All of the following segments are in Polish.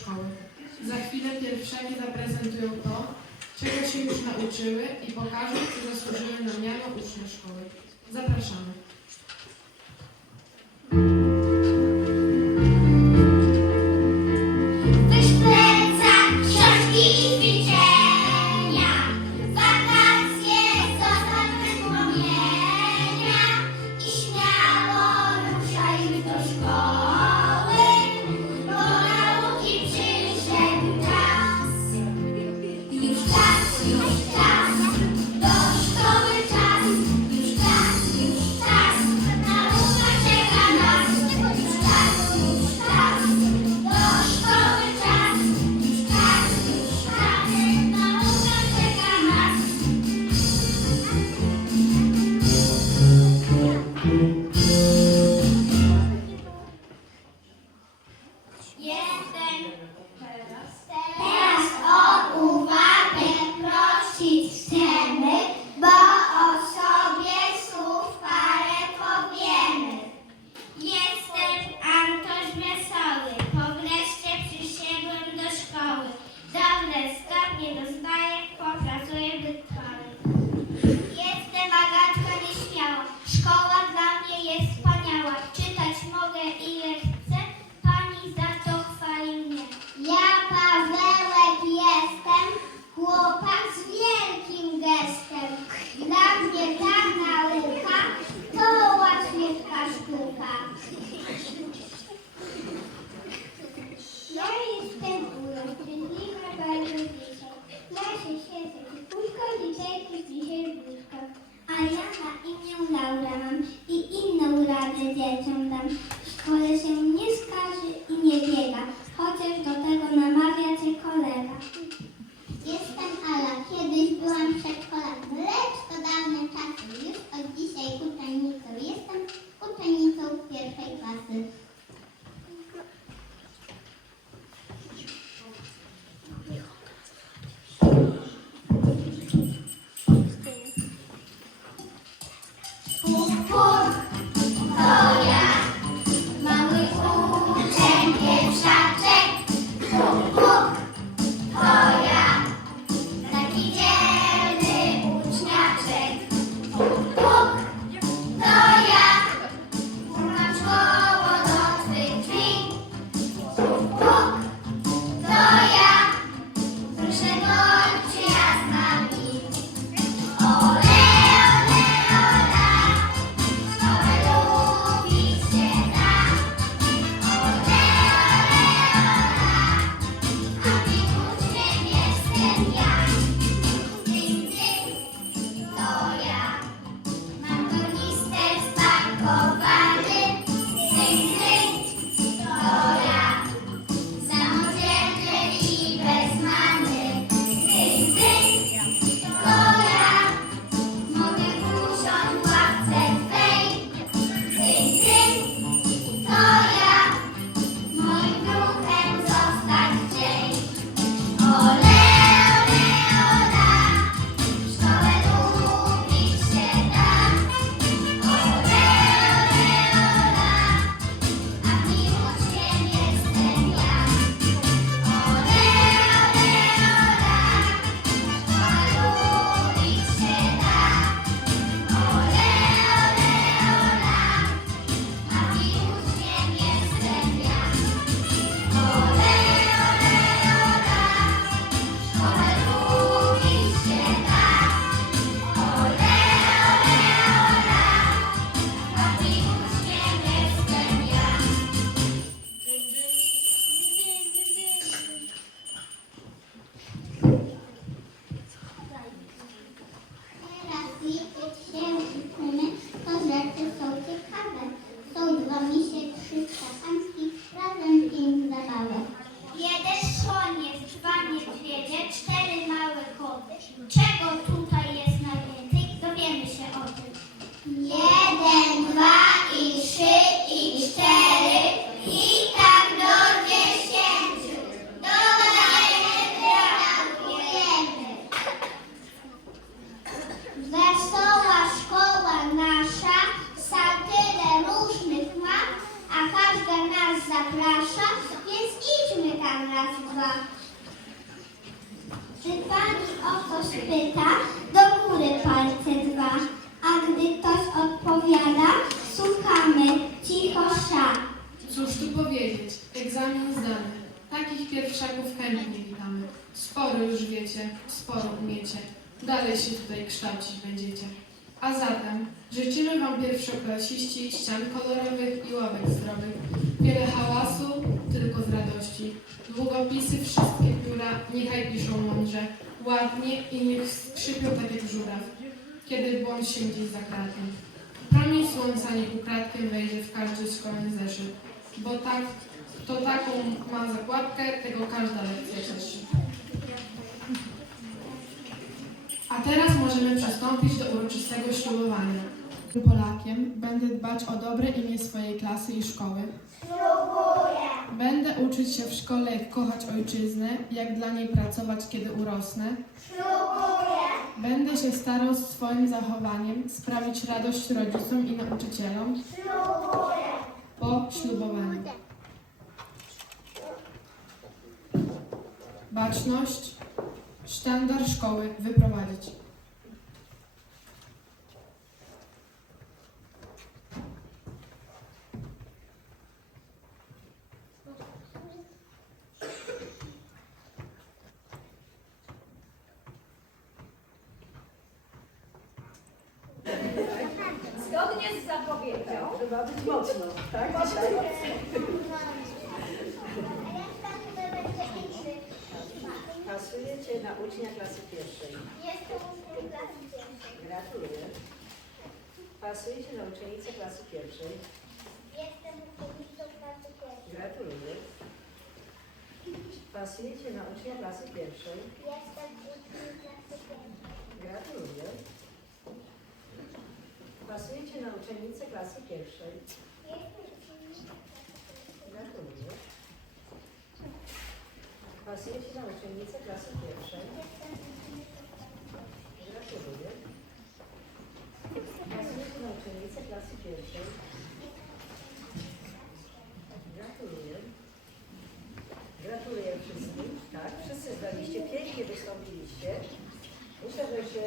szkoły. Za chwilę pierwszaki zaprezentują to, czego się już nauczyły i pokażą, czy zasłużyły na miano ucznia szkoły. Zapraszamy. Bye. Cicho sza. Cóż tu powiedzieć? Egzamin zdany. Takich pierwszaków chętnie witamy. Sporo już wiecie, sporo umiecie. Dalej się tutaj kształcić będziecie. A zatem życzymy Wam pierwszoklasiści ścian kolorowych i ławek zdrowych. Wiele hałasu, tylko z radości. Długopisy wszystkie pióra niechaj piszą mądrze, ładnie i niech skrzypią tak jak żuraw, kiedy błąd się gdzieś za kratem. Promień słońca niech ukradkiem wejdzie w każdy szkolny zeszyt, bo tak, kto taką ma zakładkę, tego każda lekcja cieszy. A teraz możemy przystąpić do uroczystego ślubowania. Polakiem będę dbać o dobre imię swojej klasy i szkoły. Będę uczyć się w szkole, jak kochać ojczyznę, jak dla niej pracować, kiedy urosnę. Będę się starał swoim zachowaniem sprawić radość rodzicom i nauczycielom. Po ślubowaniu. Baczność, sztandar szkoły wyprowadzić. Zgodnie z zapowiedzią. Trzeba być mocno, tak? Dzisiaj. Pasujecie na ucznia klasy pierwszej. Gratuluję. Pasujecie na uczennicę klasy pierwszej. Gratuluję. Pasujecie na ucznia klasy pierwszej. Gratuluję. Pasujecie na uczennicę klasy pierwszej. Gratuluję. Pasujecie na uczennicę klasy pierwszej. Gratuluję. Pasujecie na uczennicę klasy pierwszej. Gratuluję. Gratuluję wszystkim. Tak, wszyscy zdaliście, pięknie wystąpiliście. Myślę, że się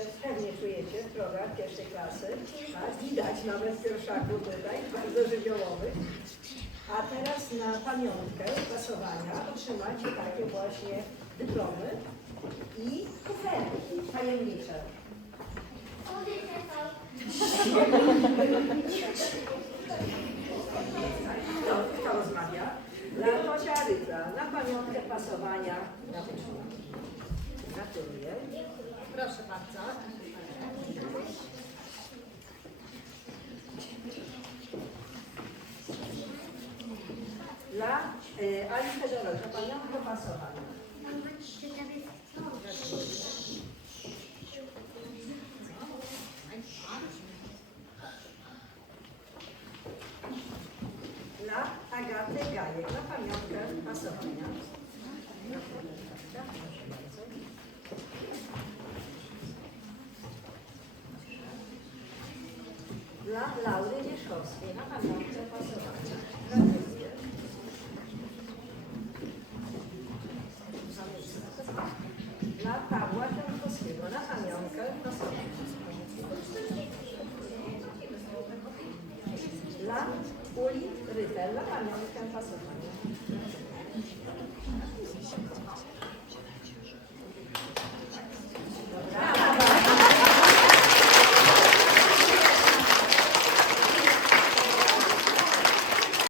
pewnie czujecie w progach pierwszej klasy. Tak, widać nawet pierwszaków tutaj, bardzo żywiołowych. A teraz na pamiątkę pasowania otrzymacie takie właśnie dyplomy i kuferki tajemnicze. Kto, kto rozmawia? Dla Tosia Rytla, na pamiątkę pasowania na wyczyna. Gratuluję. Proszę bardzo. Dla y, Ali Federowicza, pamiątkę pasowania. dla Laury Dzieszowskiej na panowce pasowania. Dla Pawła Czarnkowskiego na pamiątkę pasowania. Dla Uli Rytel na pamiątkę pasowania.